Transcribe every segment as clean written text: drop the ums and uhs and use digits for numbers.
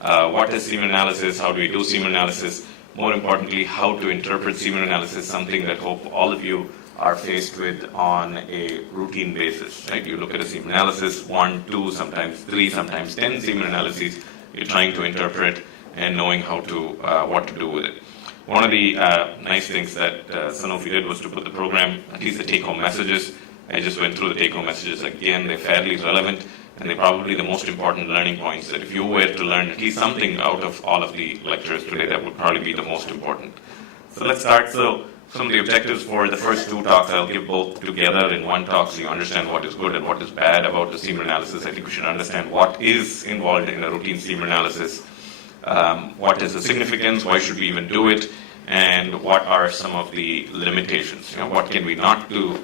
What is semen analysis? How do we do semen analysis? More importantly, how to interpret semen analysis, something that hope all of you are faced with on a routine basis, right? You look at a semen analysis, 1, 2, sometimes 3, sometimes 10 semen analyses. You're trying to interpret and knowing how to, what to do with it. One of the nice things that Sanofi did was to put the program, at least the take-home messages. I just went through the take-home messages again. They're fairly relevant, and they're probably the most important learning points that if you were to learn at least something out of all of the lectures today, that would probably be the most important. So let's start. So some of the objectives for the first 2 talks, I'll give both together in one talk so you understand what is good and what is bad about the semen analysis. I think we should understand what is involved in a routine semen analysis, what is the significance, why should we even do it, and what are some of the limitations. What can we not do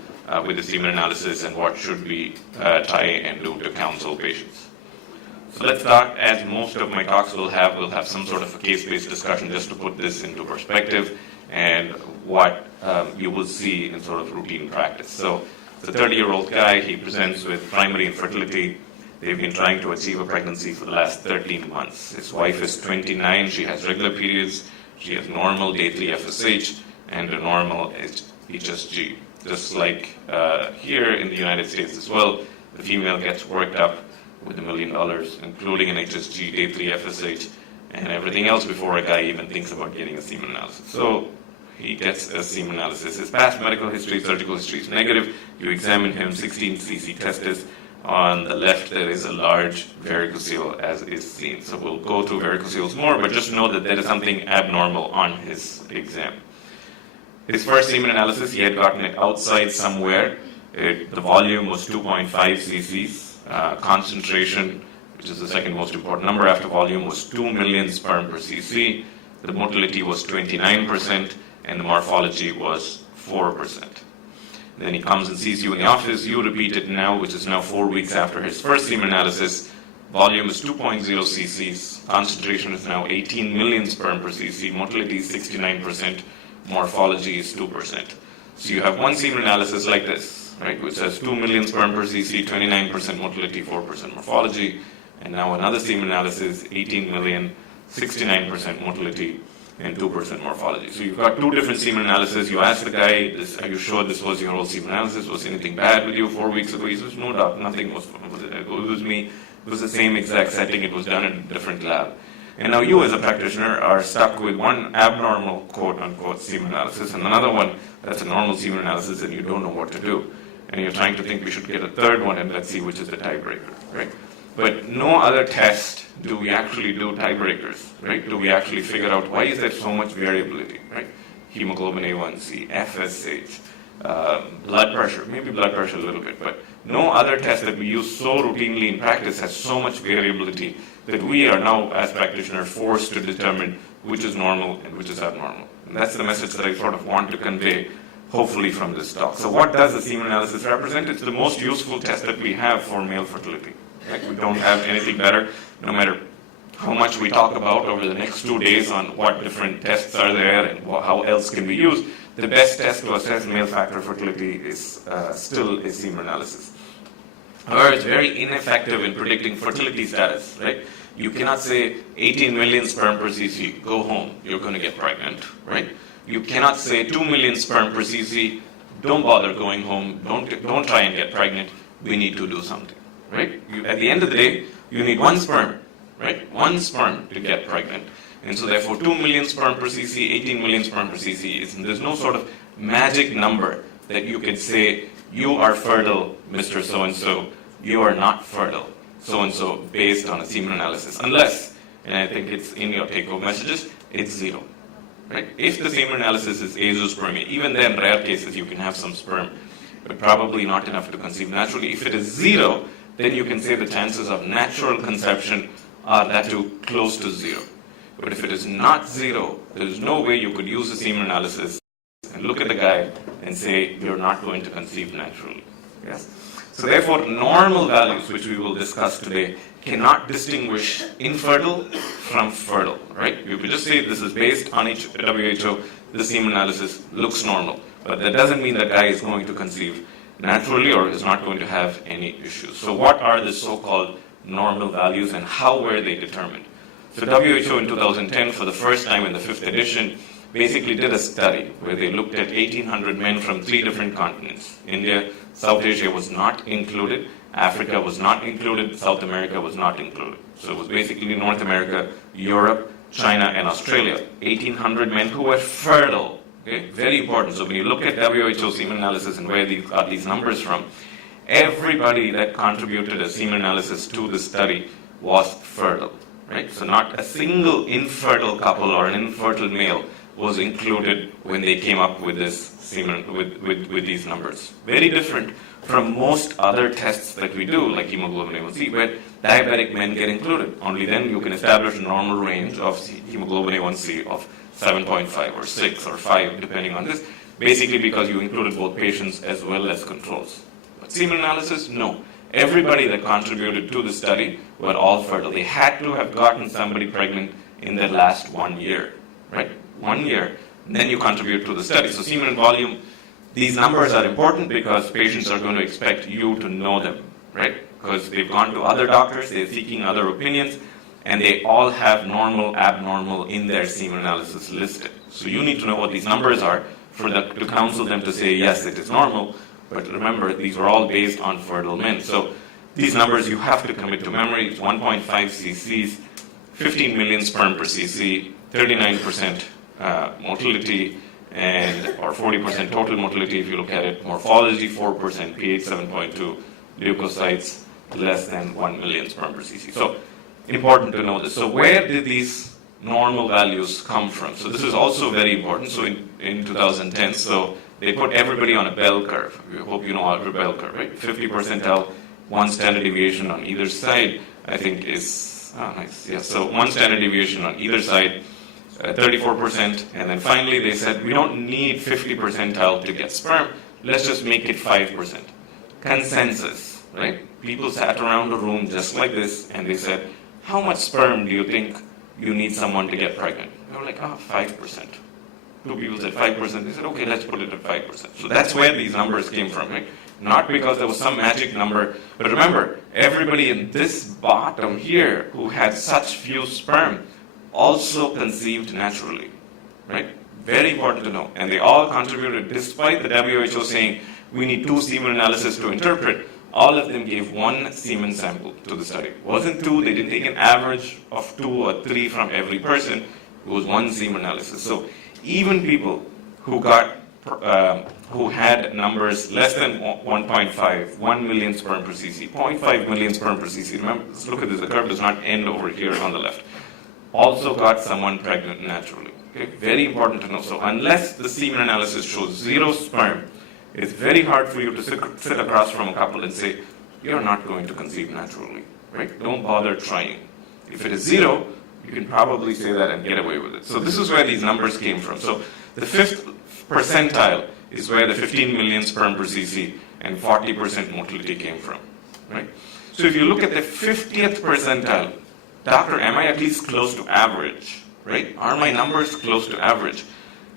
with the semen analysis, and what should we try and do to counsel patients. So let's start. As most of my talks will have some sort of a case-based discussion just to put this into perspective and what you will see in sort of routine practice. So it's a 30-year-old guy. He presents with primary infertility. They've been trying to achieve a pregnancy for the last 13 months. His wife is 29. She has regular periods. She has normal day 3 FSH and a normal HSG. Just like here in the United States as well, the female gets worked up with $1 million, including an HSG, day 3 FSH, and everything else before a guy even thinks about getting a semen analysis. So he gets a semen analysis. His past medical history, surgical history is negative. You examine him, 16 cc testis. On the left, there is a large varicocele, as is seen. So we'll go through varicoceles more, but just know that there is something abnormal on his exam. His first semen analysis, he had gotten it outside somewhere. The volume was 2.5 cc's. Concentration, which is the second most important number after volume, was 2 million sperm per cc. The motility was 29%, and the morphology was 4%. Then he comes and sees you in the office. You repeat it now, which is now 4 weeks after his first semen analysis. Volume is 2.0 cc's. Concentration is now 18 million sperm per cc. Motility is 69%. Morphology is 2%. So you have one semen analysis like this, right, which has 2 million sperm per cc, 29% motility, 4% morphology. And now another semen analysis, 18 million, 69% motility, and 2% morphology. So you've got 2 different semen analyses. You ask the guy, are you sure this was your whole semen analysis? Was anything bad with you 4 weeks ago? He says, no doubt, nothing was it was me. It was the same exact setting. It was done in a different lab. And now you as a practitioner are stuck with one abnormal quote-unquote semen analysis and another one that's a normal semen analysis, and you don't know what to do. And you're trying to think we should get a third one and let's see which is the tiebreaker, right? But no other test do we actually do tiebreakers, right? Do we actually figure out why is there so much variability, right? Hemoglobin A1C, FSH, blood pressure, maybe blood pressure a little bit, but no other test that we use so routinely in practice has so much variability that we are now, as practitioners, forced to determine which is normal and which is abnormal. And that's the message that I sort of want to convey, hopefully, from this talk. So what does the semen analysis represent? It's the most useful test that we have for male fertility. Right? We don't have anything better, no matter how much we talk about over the next 2 days on what different tests are there and how else can be used. The best test to assess male factor fertility is still a semen analysis. However, it's very ineffective in predicting fertility status, right? You cannot say 18 million sperm per cc, go home, you're going to get pregnant, right? You cannot say 2 million sperm per cc, don't bother going home, don't try and get pregnant, we need to do something, right? At the end of the day, you need one sperm, right? One sperm to get pregnant. And so therefore 2 million sperm per cc, 18 million sperm per cc, there's no sort of magic number that you can say, you are fertile, Mr. So-and-so, you are not fertile, so-and-so, based on a semen analysis. Unless, and I think it's in your take-home messages, it's 0. Right? If the semen analysis is azoospermia, even then, rare cases, you can have some sperm, but probably not enough to conceive naturally. If it is 0, then you can say the chances of natural conception are that too close to 0. But if it is not 0, there's no way you could use the semen analysis and look at the guy and say, you're not going to conceive naturally. Yes? So therefore, normal values, which we will discuss today, cannot distinguish infertile from fertile, right? You could just say this is based on WHO, the semen analysis looks normal. But that doesn't mean that guy is going to conceive naturally or is not going to have any issues. So what are the so-called normal values and how were they determined? So WHO in 2010, for the first time in the 5th edition, basically did a study where they looked at 1,800 men from 3 different continents. India, South Asia was not included, Africa was not included, South America was not included. So it was basically North America, Europe, China, and Australia. 1,800 men who were fertile. Okay? Very important. So when you look at WHO semen analysis and where they got these numbers from, everybody that contributed a semen analysis to the study was fertile. Right? So not a single infertile couple or an infertile male was included when they came up with this semen, with these numbers. Very different from most other tests that we do, like hemoglobin A1C, where diabetic men get included. Only then you can establish a normal range of hemoglobin A1C of 7.5 or 6 or 5, depending on this, basically because you included both patients as well as controls. But semen analysis, no. Everybody that contributed to the study were all fertile. They had to have gotten somebody pregnant in their last 1 year, right? 1 year, then you contribute to the study. So semen volume, these numbers are important because patients are going to expect you to know them, right? Because they've gone to other doctors, they're seeking other opinions, and they all have normal, abnormal in their semen analysis listed. So you need to know what these numbers are to counsel them to say, yes, it is normal. But remember, these are all based on fertile men. So these numbers you have to commit to memory. It's 1.5 cc's, 15 million sperm per cc, 39% motility, or 40% total motility if you look at it. Morphology, 4%, pH 7.2, leukocytes, less than 1 million sperm per cc. So important to know this. So where did these normal values come from? So this is also very important. So in 2010, so they put everybody on a bell curve. We hope you know our bell curve, right? 50 percentile, 1 standard deviation on either side, I think is, nice. Yeah, so 1 standard deviation on either side, 34%, and then finally they said, we don't need 50 percentile to get sperm, let's just make it 5%. Consensus, right? People sat around a room just like this, and they said, how much sperm do you think you need someone to get pregnant? They were like, 5%. 2 people said 5%. They said, okay, let's put it at 5%. So that's where these numbers came from, right? Not because there was some magic number, but remember, everybody in this bottom here who had such few sperm also conceived naturally, right? Very important to know. And they all contributed, despite the WHO saying we need 2 semen analysis to interpret. All of them gave 1 semen sample to the study. It wasn't 2, they didn't take an average of 2 or 3 from every person. It was 1 semen analysis. So even people who had numbers less than 1.5, 1 million sperm per cc, 0.5 million sperm per cc, remember, look at this, the curve does not end over here on the left, also got someone pregnant naturally. Okay? Very important to know. So unless the semen analysis shows 0 sperm, it's very hard for you to sit across from a couple and say, you're not going to conceive naturally, right? Don't bother trying. If it is 0, you can probably say that and get away with it. So this is where these numbers came from. So the 5th percentile is where the 15 million sperm per cc and 40% motility came from, right? So if you look at the 50th percentile, doctor, am I at least close to average, right? Are my numbers close to average?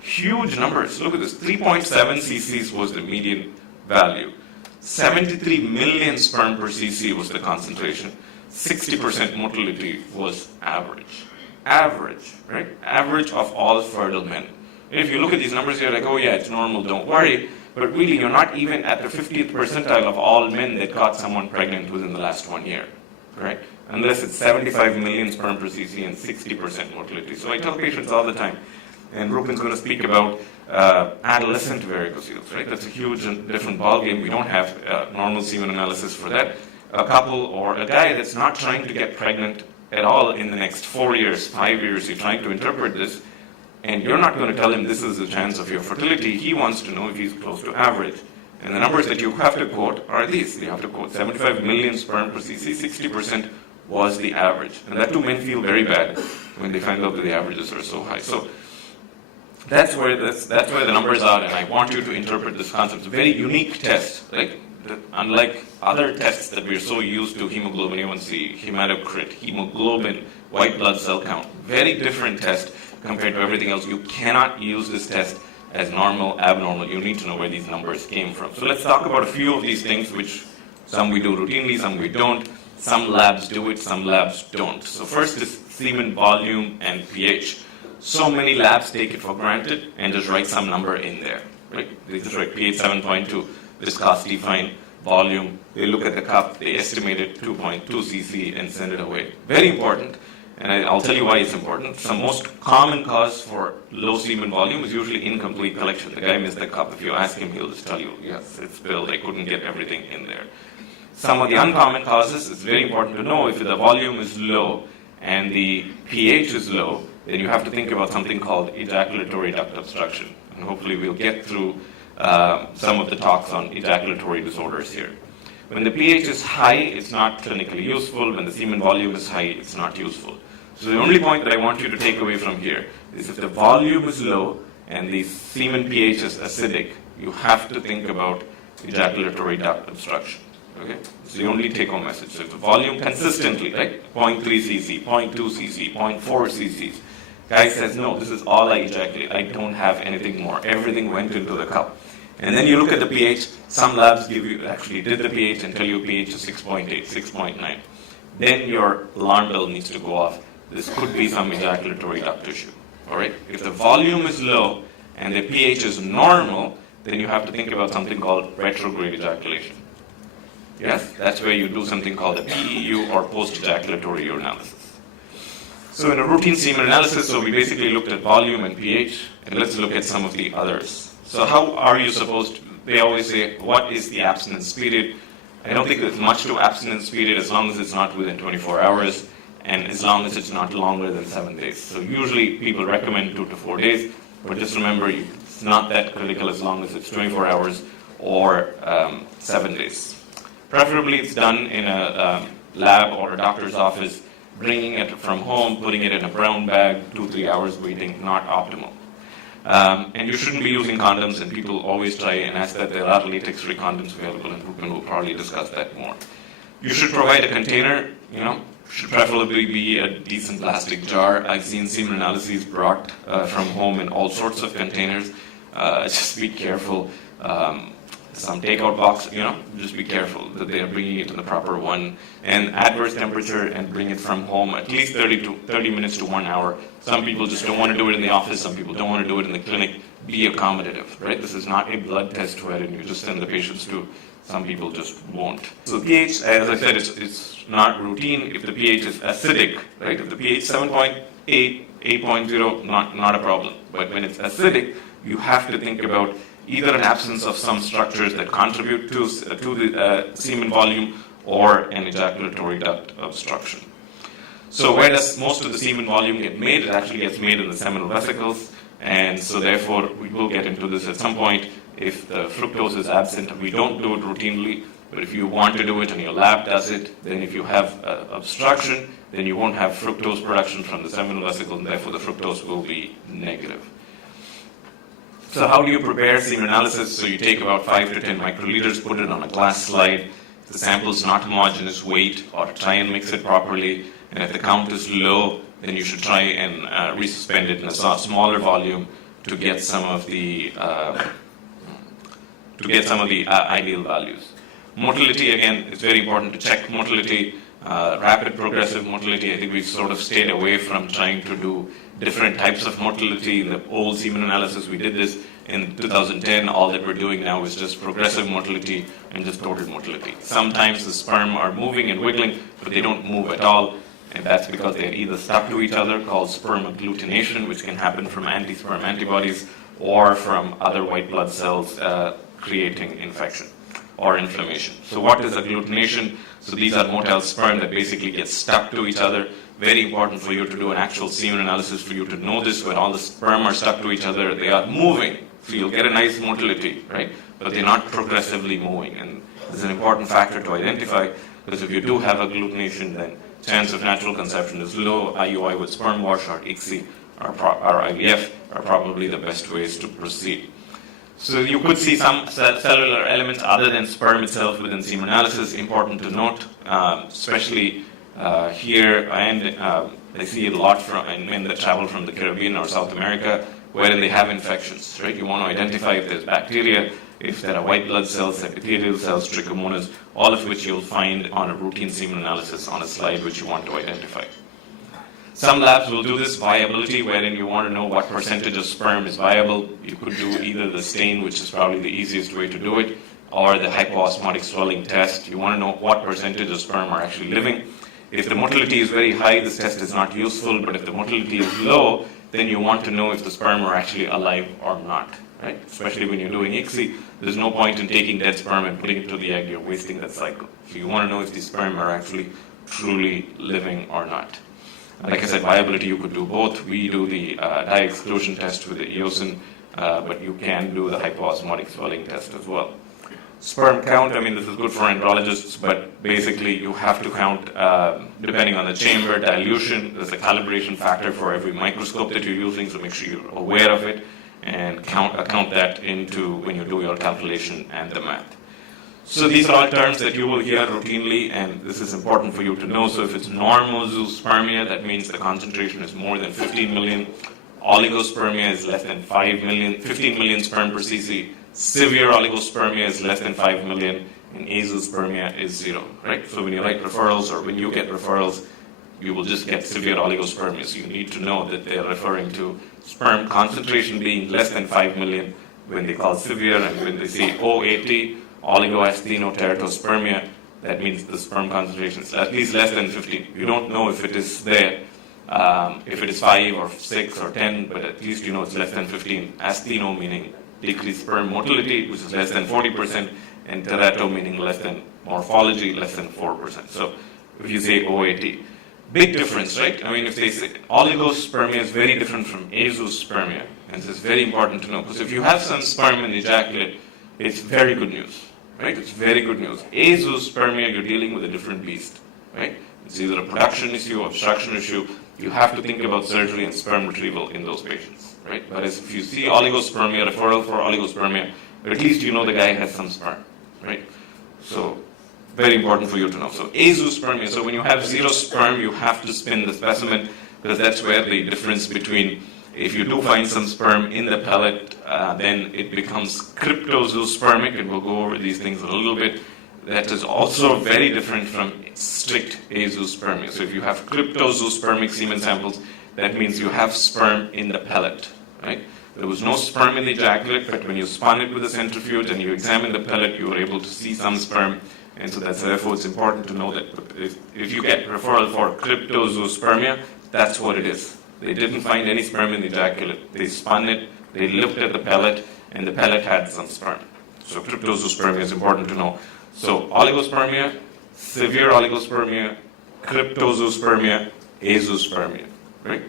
Huge numbers. Look at this. 3.7 cc's was the median value. 73 million sperm per cc was the concentration. 60% motility was average. Average, right? Average of all fertile men. If you look at these numbers, you're like, oh yeah, it's normal, don't worry. But really, you're not even at the 50th percentile of all men that got someone pregnant within the last 1 year, right? Unless it's 75 million sperm per cc and 60% motility. So I tell patients all the time, and Rupen's going to speak about adolescent varicocele, right? That's a huge and different ballgame. We don't have normal semen analysis for that. A couple or a guy that's not trying to get pregnant at all in the next 4 years, 5 years, you're trying to interpret this, and you're not going to tell him this is the chance of your fertility. He wants to know if he's close to average. And the numbers that you have to quote are these. You have to quote 75 million sperm per cc, 60% was the average. And that too, men feel very bad when they find out that the averages are so high. So that's where the numbers are, and I want you to interpret this concept. It's a very unique test. Unlike other tests that we're so used to, hemoglobin A1C, hematocrit, hemoglobin, white blood cell count, very different test compared to everything else. You cannot use this test as normal, abnormal. You need to know where these numbers came from. So let's talk about a few of these things, which some we do routinely, some we don't. Some labs do it, some labs don't. So first is semen volume and pH. So many labs take it for granted and just write some number in there, right? They just write pH 7.2, viscosity fine, volume. They look at the cup, they estimate it 2.2 cc and send it away. Very important, and I'll tell you why it's important. The most common cause for low semen volume is usually incomplete collection. The guy missed the cup. If you ask him, he'll just tell you, yes, it's spilled, I couldn't get everything in there. Some of the uncommon causes, it's very important to know if the volume is low and the pH is low, then you have to think about something called ejaculatory duct obstruction. And hopefully we'll get through some of the talks on ejaculatory disorders here. When the pH is high, it's not clinically useful. When the semen volume is high, it's not useful. So the only point that I want you to take away from here is if the volume is low and the semen pH is acidic, you have to think about ejaculatory duct obstruction. Okay? It's the only take-home message. So if the volume consistently, right, 0.3 cc, 0.2 cc, 0.4 cc's, guy says, no, this is all I ejaculate. I don't have anything more. Everything went into the cup. And then you look at the pH. Some labs actually did the pH and tell you pH is 6.8, 6.9. Then your alarm bell needs to go off. This could be some ejaculatory duct issue. All right? If the volume is low and the pH is normal, then you have to think about something called retrograde ejaculation. Yes, that's where you do something called a PEU or post-ejaculatory urinalysis. So in a routine semen analysis, so we basically looked at volume and pH, and let's look at some of the others. So how are you supposed to, they always say, what is the abstinence period? I don't think there's much to abstinence period as long as it's not within 24 hours, and as long as it's not longer than 7 days. So usually people recommend 2 to 4 days, but just remember it's not that critical as long as it's 24 hours or 7 days. Preferably it's done in a lab or a doctor's office, bringing it from home, putting it in a brown bag, 2-3 hours waiting, not optimal. And you shouldn't be using condoms, and people always try and ask that there are latex-free condoms available, and Rupen will probably discuss that more. You should provide a container, should preferably be a decent plastic jar. I've seen semen analyses brought from home in all sorts of containers. Just be careful. Some takeout box, just be careful that they are bringing it in the proper one. And adverse temperature, and bring it from home at least 30 minutes to 1 hour. Some people just don't want to do it in the office. Some people don't want to do it in the clinic. Be accommodative, right? This is not a blood test wherein you just send the patients to. Some people just won't. So pH, as I said, it's not routine. If the pH is acidic, right? If the pH 7.8, 8.0, not a problem. But when it's acidic, you have to think about either an absence of some structures that contribute to the semen volume or an ejaculatory duct obstruction. So where does most of the semen volume get made? It actually gets made in the seminal vesicles, and so therefore we will get into this at some point. If the fructose is absent, we don't do it routinely, but if you want to do it and your lab does it, then if you have obstruction, then you won't have fructose production from the seminal vesicles, and therefore the fructose will be negative. So how do you prepare semen analysis? So you take about 5 to 10 microliters, put it on a glass slide. If the sample is not homogeneous, wait or try and mix it properly. And if the count is low, then you should try and resuspend it in a smaller volume to get some of the ideal values. Motility, again, it's very important to check motility. Rapid progressive motility, I think we've sort of stayed away from trying to do different types of motility. In the old semen analysis, we did this in 2010. All that we're doing now is just progressive motility and just total motility. Sometimes the sperm are moving and wiggling, but they don't move at all. And that's because they're either stuck to each other, called sperm agglutination, which can happen from anti-sperm antibodies or from other white blood cells creating infection or inflammation. So what is agglutination? So these are motile sperm that basically get stuck to each other. Very important for you to do an actual semen analysis for you to know this. When all the sperm are stuck to each other, they are moving. So you'll get a nice motility, right? But they're not progressively moving. And this is an important factor to identify, because if you do have agglutination, then chance of natural conception is low. IUI with sperm wash or ICSI or IVF are probably the best ways to proceed. So you could see some cellular elements other than sperm itself within semen analysis. Important to note, especially here, and I see it a lot from men that travel from the Caribbean or South America, where they have infections, right? You want to identify if there's bacteria, if there are white blood cells, epithelial cells, trichomonas, all of which you'll find on a routine semen analysis on a slide which you want to identify. Some labs will do this viability, wherein you want to know what percentage of sperm is viable. You could do either the stain, which is probably the easiest way to do it, or the hypoosmotic swelling test. You want to know what percentage of sperm are actually living. If the motility is very high, this test is not useful, but if the motility is low, then you want to know if the sperm are actually alive or not, right? Especially when you're doing ICSI, there's no point in taking dead sperm and putting it to the egg. You're wasting that cycle. So you want to know if the sperm are actually truly living or not. Like I said, viability, you could do both. We do the dye exclusion test with the eosin, but you can do the hypoosmotic swelling test as well. Sperm count, I mean, this is good for andrologists, but basically you have to count, depending on the chamber, dilution. There's a calibration factor for every microscope that you're using, so make sure you're aware of it and count that into when you do your calculation and the math. So these are all terms that you will hear routinely, and this is important for you to know. So if it's normozoospermia, that means the concentration is more than 15 million. Oligospermia is less than 15 million sperm per cc. Severe oligospermia is less than 5 million, and azoospermia is 0, right? So when you write referrals or when you get referrals, you will just get severe oligospermia. So you need to know that they're referring to sperm concentration being less than 5 million when they call severe, and when they say OAT, oligoasthenoteratospermia, that means the sperm concentration is at least less than 15. You don't know if it is there, if it is 5 or 6 or 10, but at least you know it's less than 15. Astheno meaning decreased sperm motility, which is less than 40%, and terato meaning less than morphology, less than 4%. So if you say OAT, big difference, right? I mean, if they say oligospermia is very different from azoospermia, and this is very important to know, because if you have some sperm in the ejaculate, it's very good news, right? It's very good news. Azoospermia, you're dealing with a different beast, right? It's either a production issue or obstruction issue. You have to think about surgery and sperm retrieval in those patients, right? Whereas if you see oligospermia, referral for oligospermia, at least you know the guy has some sperm, right? So very important for you to know. So azoospermia, so when you have 0 sperm, you have to spin the specimen, because that's where the difference between, if you do find some sperm in the pellet, then it becomes cryptozoospermic, and we'll go over these things a little bit. That is also very different from strict azoospermia. So if you have cryptozoospermic semen samples, that means you have sperm in the pellet, right? There was no sperm in the ejaculate, but when you spun it with a centrifuge and you examine the pellet, you were able to see some sperm. And so therefore it's important to know that if you get referral for cryptozoospermia, that's what it is. They didn't find any sperm in the ejaculate. They spun it, they looked at the pellet, and the pellet had some sperm. So cryptozoospermia is important to know. So oligospermia, severe oligospermia, cryptozoospermia, azoospermia, right?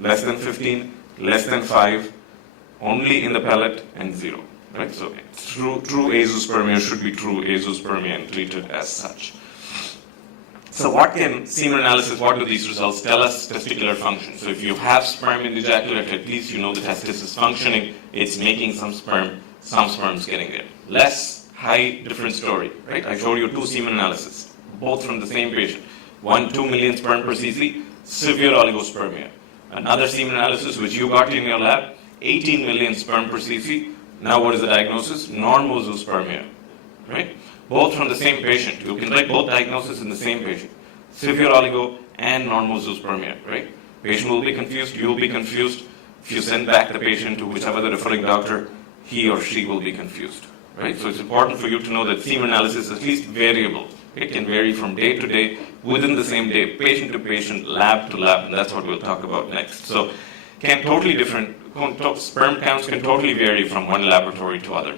Less than 15, less than 5, only in the pellet, and 0, right? So true azoospermia should be true azoospermia and treated as such. So what can semen analysis, what do these results tell us? Testicular function. So if you have sperm in the ejaculate, at least you know the testis is functioning, it's making some sperm's getting there. Less, high, different story, right? I showed you 2 semen analysis, both from the same patient. One, 2 million sperm per cc, severe oligospermia. Another semen analysis, which you got in your lab, 18 million sperm per cc. Now what is the diagnosis? Normozoospermia, right? Both from the same patient. You can write both diagnoses in the same patient. Severe oligo and normozoospermia, right? Patient will be confused, you will be confused. If you send back the patient to whichever the referring doctor, he or she will be confused, right? So it's important for you to know that semen analysis is at least variable. It can vary from day to day, within the same day, patient to patient, lab to lab, and that's what we'll talk about next. So sperm counts can totally vary from one laboratory to other.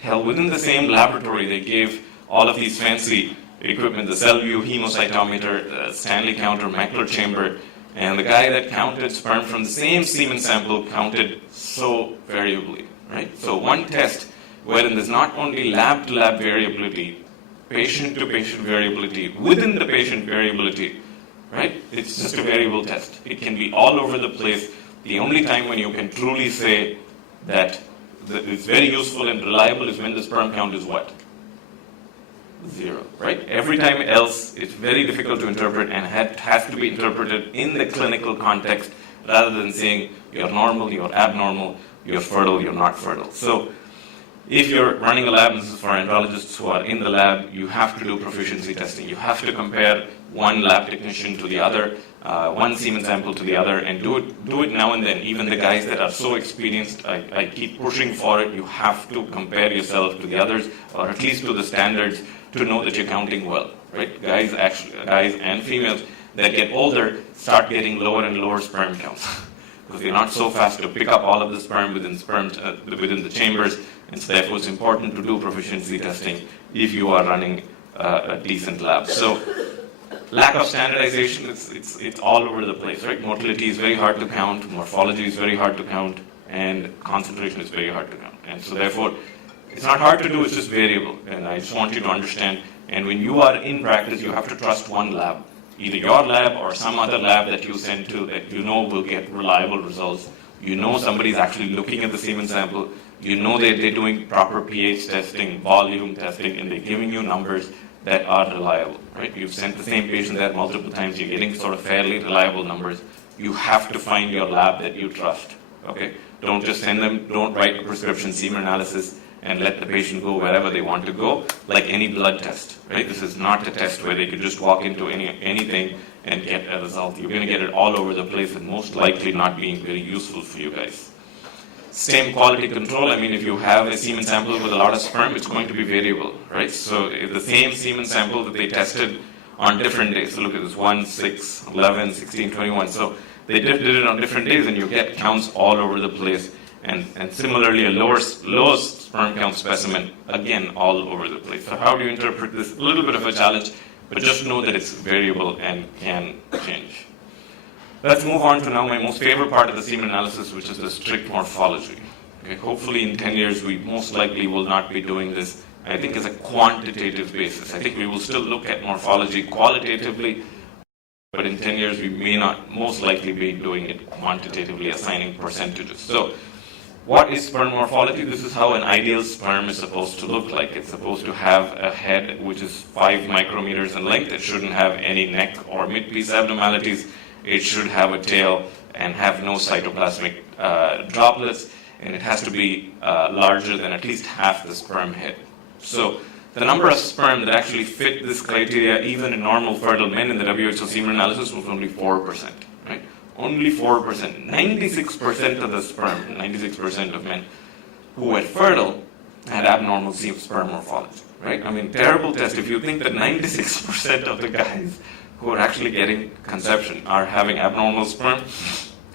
Hell, within the same laboratory, they gave all of these fancy equipment, the CellView hemocytometer, the Stanley counter, macular chamber, and the guy that counted sperm from the same semen sample counted so variably, right? So one test wherein there's not only lab-to-lab variability, patient-to-patient variability, within the patient variability, right? It's just a variable test. It can be all over the place. The only time when you can truly say that it's very useful and reliable is when the sperm count is what? 0, right? Every time else, it's very difficult to interpret and has to be interpreted in the clinical context rather than saying you're normal, you're abnormal, you're fertile, you're not fertile. So if you're running a lab, this is for andrologists who are in the lab, you have to do proficiency testing. You have to compare one lab technician to the other. one semen sample to the other, and do it now and then. Even the guys that are so experienced, I keep pushing for it. You have to compare yourself to the others, or at least to the standards, to know that you're counting well, right? Guys and females that get older start getting lower and lower sperm counts because they're not so fast to pick up all of the sperm within the chambers, and so therefore it's important to do proficiency testing if you are running a decent lab. So lack of standardization, it's all over the place, right? Motility is very hard to count, morphology is very hard to count, and concentration is very hard to count. And so therefore, it's not hard to do, it's just variable. And I just want you to understand, and when you are in practice, you have to trust one lab, either your lab or some other lab that you send to that you know will get reliable results. You know somebody's actually looking at the semen sample, you know that they're doing proper pH testing, volume testing, and they're giving you numbers that are reliable, right? You've sent the same patient there multiple times, you're getting sort of fairly reliable numbers. You have to find your lab that you trust, okay? Don't just send them, don't write a prescription semen analysis and let the patient go wherever they want to go, like any blood test, right? This is not a test where they could just walk into anything and get a result. You're gonna get it all over the place and most likely not being very useful for you guys. Same quality control, I mean, if you have a semen sample with a lot of sperm, it's going to be variable, right? So if the same semen sample that they tested on different days, so look at this, 1, 6, 11, 16, 21, so they did it on different days and you get counts all over the place. And similarly, a lowest sperm count specimen, again, all over the place. So how do you interpret this? A little bit of a challenge, but just know that it's variable and can change. Let's move on to now my most favorite part of the semen analysis, which is the strict morphology. Okay, hopefully in 10 years, we most likely will not be doing this, I think, as a quantitative basis. I think we will still look at morphology qualitatively, but in 10 years, we may not most likely be doing it quantitatively, assigning percentages. So what is sperm morphology? This is how an ideal sperm is supposed to look like. It's supposed to have a head which is 5 micrometers in length. It shouldn't have any neck or mid-piece abnormalities. It should have a tail and have no cytoplasmic droplets, and it has to be larger than at least half the sperm head. So the number of sperm that actually fit this criteria, even in normal fertile men in the WHO semen analysis, was only 4%, right? Only 4%. 96% of the sperm, 96% of men who were fertile had abnormal sperm morphology, right? I mean, terrible test. If you think that 96% of the guys who are actually getting conception are having abnormal sperm,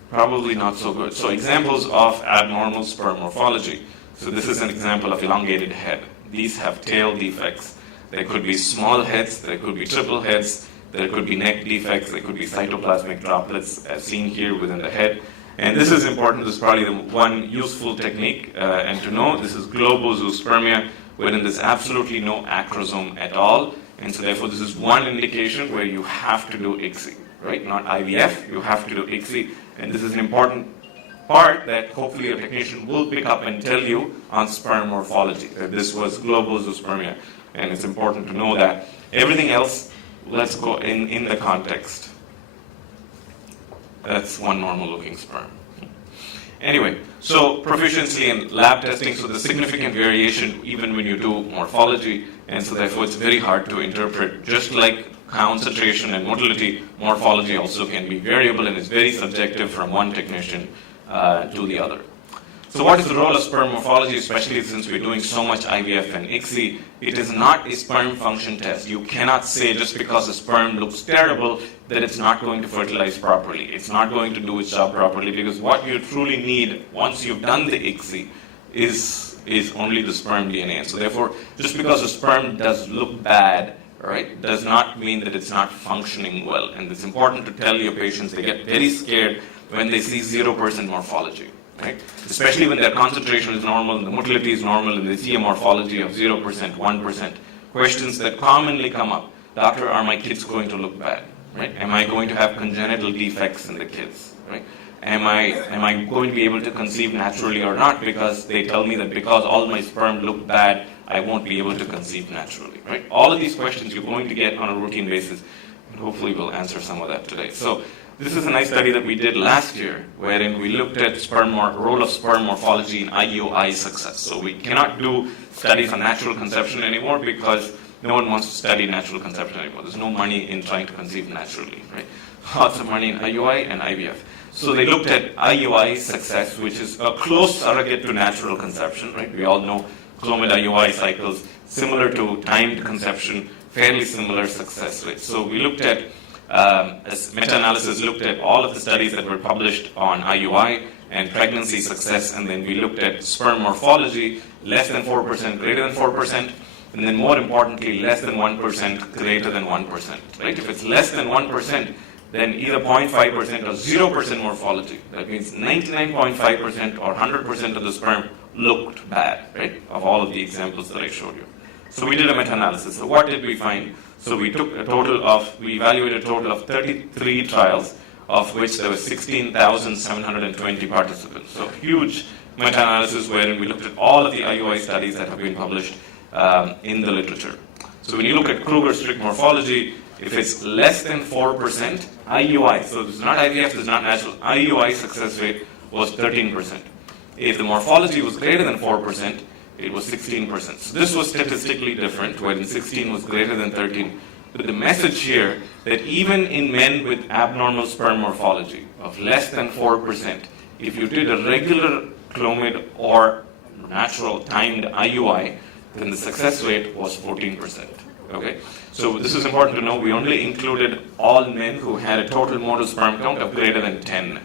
probably not so good. So examples of abnormal sperm morphology. So this is an example of elongated head. These have tail defects. There could be small heads, there could be triple heads, there could be neck defects, there could be cytoplasmic droplets as seen here within the head. And this is important, this is probably the one useful technique, and to know this is globozoospermia, wherein there's absolutely no acrosome at all. And so therefore this is one indication where you have to do ICSI, right? Not IVF, you have to do ICSI. And this is an important part that hopefully a technician will pick up and tell you on sperm morphology, that this was globozoospermia. And it's important to know that. Everything else, let's go in the context. That's one normal looking sperm. Anyway, so proficiency in lab testing, so the significant variation even when you do morphology, and so therefore it's very hard to interpret. Just like concentration and motility, morphology also can be variable and is very subjective from one technician to the other. So what is the role of sperm morphology, especially since we're doing so much IVF and ICSI? It is not a sperm function test. You cannot say just because a sperm looks terrible that it's not going to fertilize properly. It's not going to do its job properly, because what you truly need once you've done the ICSI is only the sperm DNA. And so therefore, just because a sperm does look bad, right, does not mean that it's not functioning well. And it's important to tell your patients, they get very scared when they see 0% morphology. Right? Especially when their concentration is normal and the motility is normal and they see a morphology of 0%, 1%. Questions that commonly come up: doctor, are my kids going to look bad? Right? Am I going to have congenital defects in the kids? Right? Am I going to be able to conceive naturally or not? Because they tell me that because all my sperm look bad, I won't be able to conceive naturally. Right? All of these questions you're going to get on a routine basis, and hopefully we'll answer some of that today. So this is a nice study that we did last year, wherein we looked at role of sperm morphology in IUI success. So we cannot do studies on natural conception anymore because no one wants to study natural conception anymore. There's no money in trying to conceive naturally, right? lots of money in IUI and IVF. So they looked at IUI success, which is a close surrogate to natural conception, right? We all know clomid IUI cycles, similar to timed conception, fairly similar success rates. So we looked at, as meta-analysis looked at all of the studies that were published on IUI and pregnancy success, and then we looked at sperm morphology, less than 4%, greater than 4%, and then more importantly, less than 1%, greater than 1%, right? If it's less than 1%, then either 0.5% or 0% morphology. That means 99.5% or 100% of the sperm looked bad, right? Of all of the examples that I showed you. So we did a meta-analysis. So what did we find? So we evaluated a total of 33 trials, of which there were 16,720 participants. So huge meta-analysis wherein we looked at all of the IUI studies that have been published in the literature. So when you look at Kruger-Strick morphology, if it's less than 4%, IUI, so this is not IVF, this is not natural, IUI success rate was 13%. If the morphology was greater than 4%, it was 16%. So this was statistically different, wherein 16 was greater than 13. But the message here that even in men with abnormal sperm morphology of less than 4%, if you did a regular clomid or natural timed IUI, then the success rate was 14%. Okay? So this is important to know. We only included all men who had a total motile sperm count of greater than 10.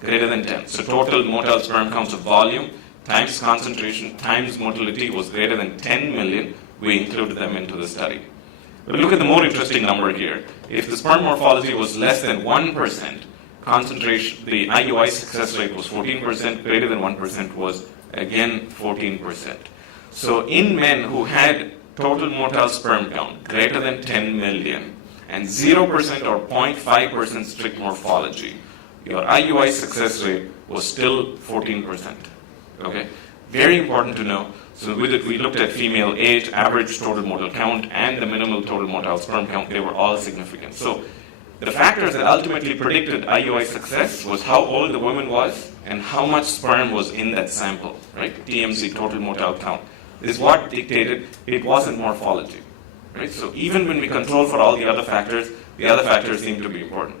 Greater than 10. So total motile sperm counts of volume times concentration times motility was greater than 10 million. We included them into the study. But look at the more interesting number here. If the sperm morphology was less than 1%, concentration, the IUI success rate was 14%, greater than 1% was again 14%. So in men who had total motile sperm count greater than 10 million and 0% or 0.5% strict morphology, your IUI success rate was still 14%. Okay? Very important to know. So with it, we looked at female age, average total motile count, and the minimal total motile sperm count. They were all significant. So the factors that ultimately predicted IUI success was how old the woman was and how much sperm was in that sample, right? TMC, total motile count. Is what dictated. It wasn't morphology, right? So even when we control for all the other factors seem to be important.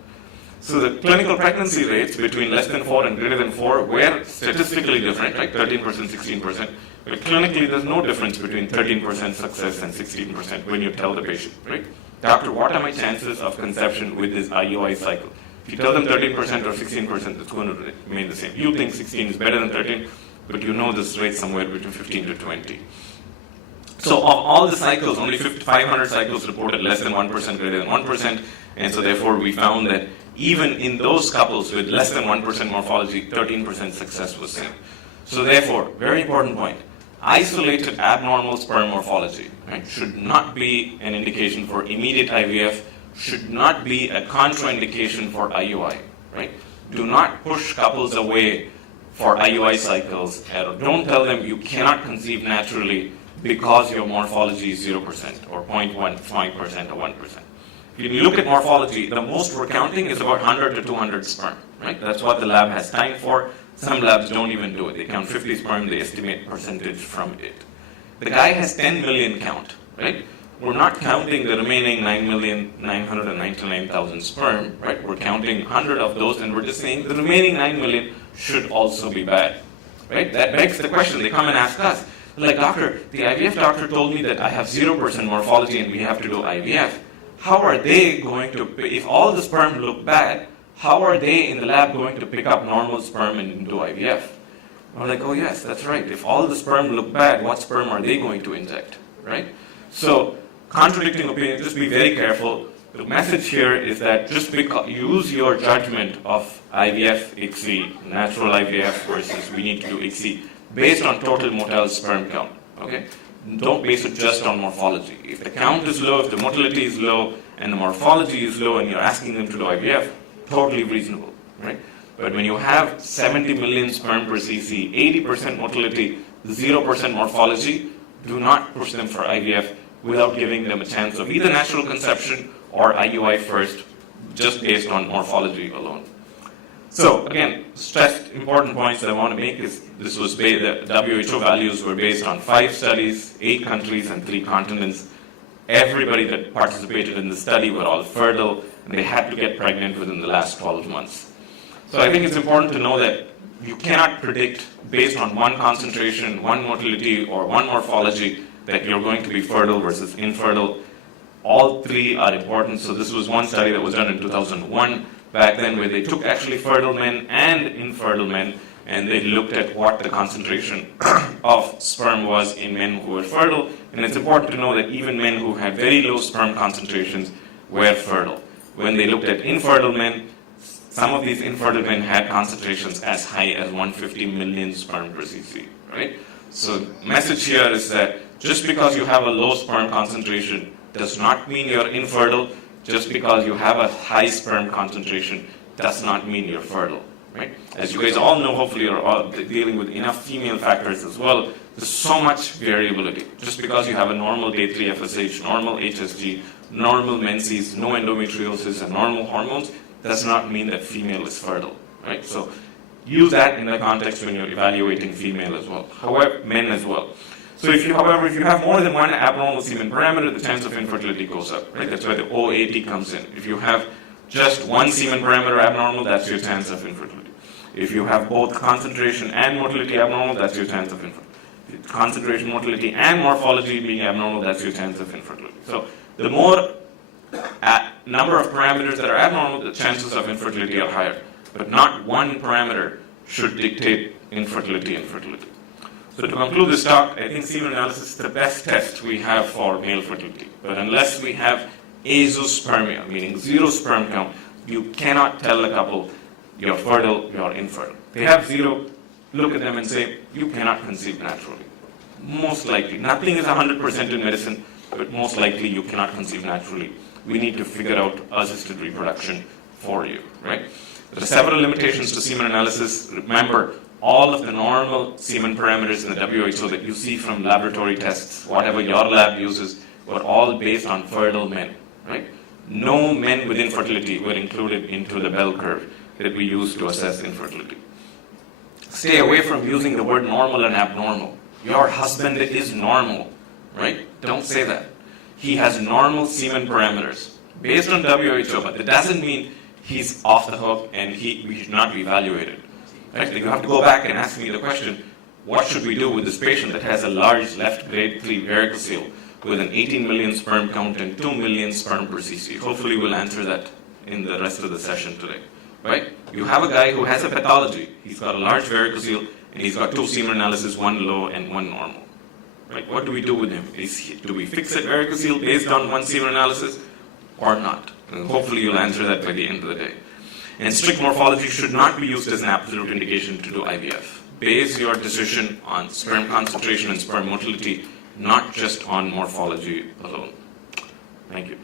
So the clinical pregnancy rates between less than 4 and greater than 4 were statistically different, right? 13%, 16%. But clinically, there's no difference between 13% success and 16% when you tell the patient, right? Doctor, what are my chances of conception with this IUI cycle? If you tell them 13% or 16%, it's going to remain the same. You think 16 is better than 13, but you know this rate somewhere between 15 to 20. So of all the cycles, only 500 cycles reported less than 1%, greater than 1%, and so therefore we found that even in those couples with less than 1% morphology, 13% success was seen. So therefore, very important point, isolated abnormal sperm morphology, right, should not be an indication for immediate IVF, should not be a contraindication for IUI, right? Do not push couples away for IUI cycles, or don't tell them you cannot conceive naturally because your morphology is 0% or 0.15% or 1%. If you look at morphology, the most we're counting is about 100 to 200 sperm, right? That's what the lab has time for. Some labs don't even do it. They count 50 sperm, they estimate percentage from it. The guy has 10 million count, right? We're not counting the remaining 9,999,000 sperm, right? We're counting 100 of those, and we're just saying the remaining 9 million should also be bad, right? That begs the question. They come and ask us, like, doctor, the IVF doctor told me that I have 0% morphology and we have to do IVF. How are they going to, if all the sperm look bad, how are they in the lab going to pick up normal sperm and do IVF? I'm like, oh yes, that's right. If all the sperm look bad, what sperm are they going to inject, right? So, contradicting opinions, just be very careful. The message here is that just use your judgment of IVF, ICSI, natural IVF versus we need to do ICSI, based on total motile sperm count, okay? Don't base it just on morphology. If the count is low, if the motility is low, and the morphology is low, and you're asking them to do IVF, totally reasonable, right? But when you have 70 million sperm per cc, 80% motility, 0% morphology, do not push them for IVF without giving them a chance of either natural conception or IUI first, just based on morphology alone. So again, stressed important points that I want to make is this was the WHO values were based on 5 studies, 8 countries and 3 continents. Everybody that participated in the study were all fertile. and they had to get pregnant within the last 12 months. So I think it's important to know that you cannot predict based on one concentration, one motility, or one morphology that you're going to be fertile versus infertile. All three are important. So this was one study that was done in 2001 back then where they took actually fertile men and infertile men, and they looked at what the concentration of sperm was in men who were fertile. And it's important to know that even men who had very low sperm concentrations were fertile. When they looked at infertile men, some of these infertile men had concentrations as high as 150 million sperm per cc, right? So message here is that just because you have a low sperm concentration does not mean you're infertile. Just because you have a high sperm concentration does not mean you're fertile, right? As you guys all know, hopefully you're all dealing with enough female factors as well. There's so much variability. Just because you have a normal day 3 FSH, normal HSG, normal menses, no endometriosis, and normal hormones does not mean that female is fertile, right? So use that in the context when you're evaluating female as well, however, men as well. So however, if you have more than one abnormal semen parameter, the chance of infertility goes up, right? That's why the OAT comes in. If you have just one semen parameter abnormal, that's your chance of infertility. If you have both concentration and motility abnormal, that's your chance of infertility. Concentration, motility, and morphology being abnormal, that's your chance of infertility. So the more number of parameters that are abnormal, the chances of infertility are higher. But not one parameter should dictate infertility. So to conclude this talk, I think semen analysis is the best test we have for male fertility. But unless we have azoospermia, meaning zero sperm count, you cannot tell a couple you're fertile, you're infertile. They have zero, look at them and say, you cannot conceive naturally. Most likely. Nothing is 100% in medicine, but most likely you cannot conceive naturally. We need to figure out assisted reproduction for you, right? There are several limitations to semen analysis. Remember, all of the normal semen parameters in the WHO that you see from laboratory tests, whatever your lab uses, were all based on fertile men, right? No men with infertility were included into the bell curve that we use to assess infertility. Stay away from using the word normal and abnormal. Your husband is normal, right? Don't say that. He has normal semen parameters based on WHO, but that doesn't mean he's off the hook and we should not be evaluated. Actually, you have to go back and ask me the question, what should we do with this patient that has a large left grade 3 varicocele with an 18 million sperm count and 2 million sperm per cc? Hopefully we'll answer that in the rest of the session today, right? You have a guy who has a pathology. He's got a large varicocele and he's got 2 semen analysis, 1 low and 1 normal. Right? What do we do with him? Do we fix that varicocele based on 1 semen analysis or not? And hopefully you'll answer that by the end of the day. And strict morphology should not be used as an absolute indication to do IVF. Base your decision on sperm concentration and sperm motility, not just on morphology alone. Thank you.